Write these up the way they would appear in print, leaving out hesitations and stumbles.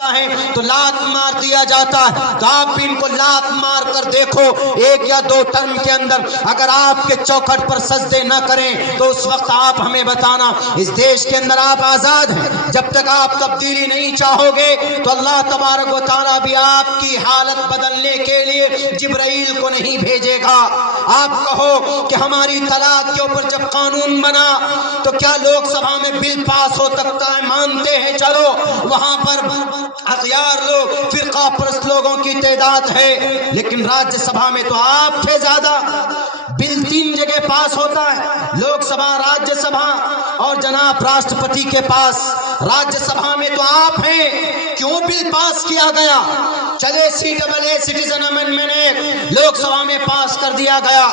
ہے تو لات مار دیا جاتا ہے. تو آپ بھی ان کو لات مار کر دیکھو, ایک یا دو ٹرم کے اندر اگر آپ کے چوکھٹ پر سجدے نہ کریں تو اس وقت آپ ہمیں بتانا اس دیش کے اندر آپ آزاد ہیں. جب تک آپ تبدیلی نہیں چاہو گے تو اللہ تبارک و تعالیٰ بھی آپ کی حالت بدلنے کے لیے جبرائیل کو نہیں بھیجے گا. آپ کہو کہ ہماری طلاق کے اوپر جب قانون بنا تو کیا لوک سبھا میں بل پاس ہو سکتا ہے؟ مانتے ہیں, چلو وہاں پر ہزار لوگ فرقہ پرست لوگوں کی تعداد ہے, لیکن راجیہ سبھا میں تو آپ تھے زیادہ. بل 3 جگہ پاس ہوتا ہے, لوک سبھا, راجیہ سبھا اور جناب راشٹرپتی کے پاس. راجیہ سبھا میں تو آپ ہیں, کیوں بل پاس کیا گیا؟ چلے CAA citizen amendment act Lok Sabha میں پاس کر دیا گیا,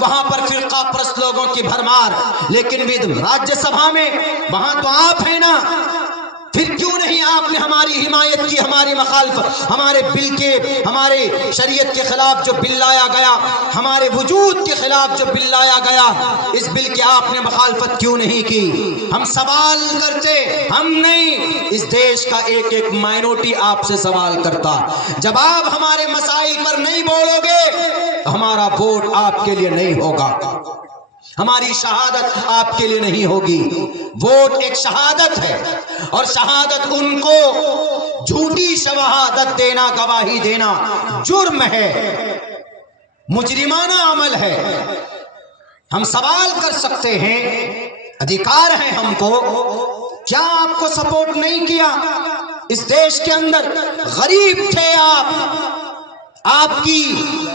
وہاں پر فرقہ پرست لوگوں کی بھرمار, لیکن راجیہ سبھا میں وہاں تو آپ ہیں نا. پھر کیوں نہیں آپ نے ہماری حمایت کی, ہماری مخالفت, ہمارے بل کے, ہمارے شریعت کے خلاف جو بل لایا گیا, ہمارے وجود کے خلاف جو بل لایا گیا, اس بل کی آپ نے مخالفت کیوں نہیں کی؟ ہم سوال کرتے, ہم نہیں, اس دیش کا ایک ایک مائنورٹی آپ سے سوال کرتا. جب آپ ہمارے مسائل پر نہیں بولو گے تو ہمارا ووٹ آپ کے لیے نہیں ہوگا, ہماری شہادت آپ کے لیے نہیں ہوگی. ووٹ ایک شہادت ہے, اور شہادت ان کو جھوٹی شہادت دینا, گواہی دینا جرم ہے, مجرمانہ عمل ہے. ہم سوال کر سکتے ہیں, ادھیکار ہے ہم کو. کیا آپ کو سپورٹ نہیں کیا اس دیش کے اندر؟ غریب تھے آپ کی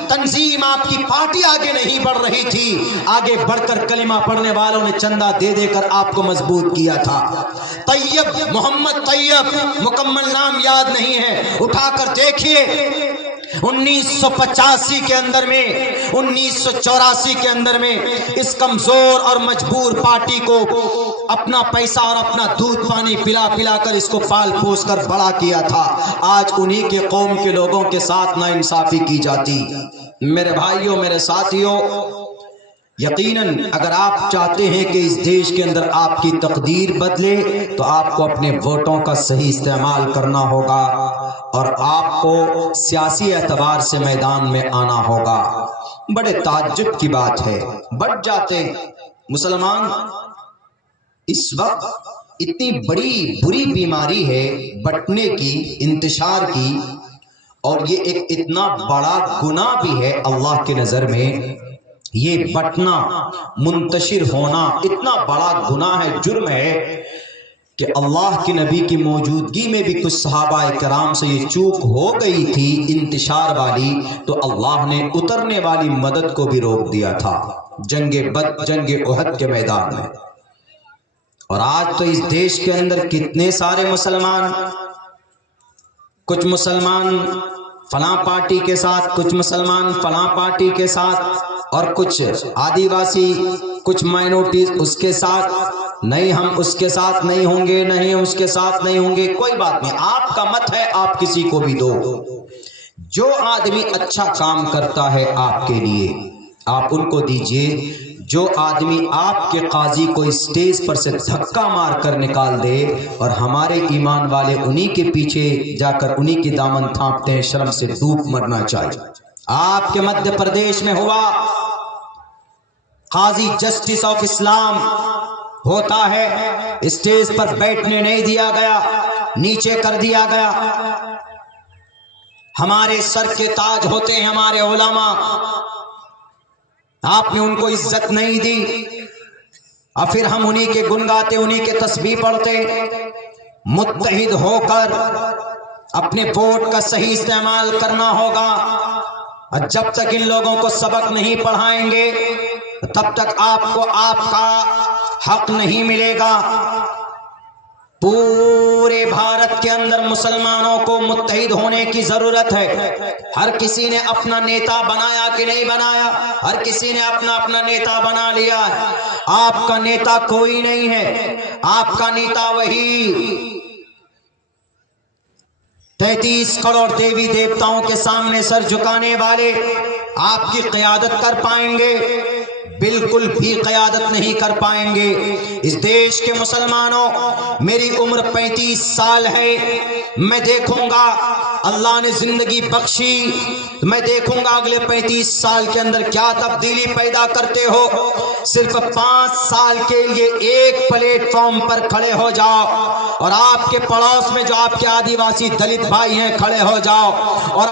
تنظیم, آپ کی پارٹی آگے نہیں بڑھ رہی تھی, آگے بڑھ کر کلمہ پڑھنے والوں نے چندہ دے دے کر آپ کو مضبوط کیا تھا. طیب, محمد طیب, مکمل نام یاد نہیں ہے, اٹھا کر دیکھیے. 1985 کے اندر میں, 1984 کے اندر میں اس کمزور اور مجبور پارٹی کو اپنا پیسہ اور اپنا دودھ پانی پلا پلا کر اس کو پال پوس کر بڑا کیا تھا. آج انہی کے قوم کے لوگوں کے ساتھ ناانصافی کی جاتی. میرے بھائیوں, میرے ساتھیوں, یقیناً اگر آپ چاہتے ہیں کہ اس دیش کے اندر آپ کی تقدیر بدلے تو آپ کو اپنے ووٹوں کا صحیح استعمال کرنا ہوگا, اور آپ کو سیاسی اعتبار سے میدان میں آنا ہوگا. بڑے تعجب کی بات ہے, بٹ جاتے مسلمان. اس وقت اتنی بڑی بری بیماری ہے بٹنے کی, انتشار کی, اور یہ ایک اتنا بڑا گناہ بھی ہے اللہ کی نظر میں. یہ بٹنا, منتشر ہونا اتنا بڑا گناہ ہے, جرم ہے کہ اللہ کے نبی کی موجودگی میں بھی کچھ صحابہ کرام سے یہ چوک ہو گئی تھی انتشار والی, تو اللہ نے اترنے والی مدد کو بھی روک دیا تھا جنگ احد کے میدان میں. اور آج تو اس دیش کے اندر کتنے سارے مسلمان, کچھ مسلمان فلاں پارٹی کے ساتھ, کچھ مسلمان فلاں پارٹی کے ساتھ, اور کچھ آدیواسی, کچھ مائنورٹیز اس کے ساتھ. نہیں, ہم اس کے ساتھ نہیں ہوں گے, نہیں اس کے ساتھ نہیں ہوں گے, کوئی بات نہیں, آپ کا مت ہے, آپ کسی کو بھی دو. جو آدمی اچھا کام کرتا ہے آپ کے لیے آپ ان کو دیجئے. جو آدمی آپ کے قاضی کو اسٹیج پر سے دھکا مار کر نکال دے, اور ہمارے ایمان والے انہی کے پیچھے جا کر انہی کی دامن تھامتے ہیں, شرم سے ڈوب مرنا چاہیے. آپ کے مدھیہ پردیش میں ہوا, قاضی جسٹس آف اسلام ہوتا ہے, اسٹیج پر بیٹھنے نہیں دیا گیا, نیچے کر دیا گیا. ہمارے سر کے تاج ہوتے ہیں ہمارے علماء, آپ نے ان کو عزت نہیں دی, اور پھر ہم انہی کے گن گاتے, انہی کے تسبیح پڑھتے. متحد ہو کر اپنے ووٹ کا صحیح استعمال کرنا ہوگا, اور جب تک ان لوگوں کو سبق نہیں پڑھائیں گے تب تک آپ کو آپ کا حق نہیں ملے گا. پورے بھارت کے اندر مسلمانوں کو متحد ہونے کی ضرورت ہے. ہر کسی نے اپنا نیتا بنایا کہ نہیں بنایا؟ ہر کسی نے اپنا اپنا نیتا بنا لیا ہے. آپ کا نیتا کوئی نہیں ہے, آپ کا نیتا وہی 33 کروڑ دیوی دیوتاؤں کے سامنے سر جھکانے والے آپ کی قیادت کر پائیں گے. بالکل بھی قیادت نہیں کر پائیں گے۔ اس دیش کے مسلمانوں، میری عمر 35 سال ہے، میں دیکھوں گا، اللہ نے زندگی بخشی، میں دیکھوں گا اگلے 35 سال کے اندر کیا تبدیلی پیدا کرتے ہو۔ صرف 5 سال کے لیے ایک پلیٹ فارم پر کھڑے ہو جاؤ اور آپ کے پڑوس میں جو آپ کے آدیواسی دلت بھائی ہیں کھڑے ہو جاؤ اور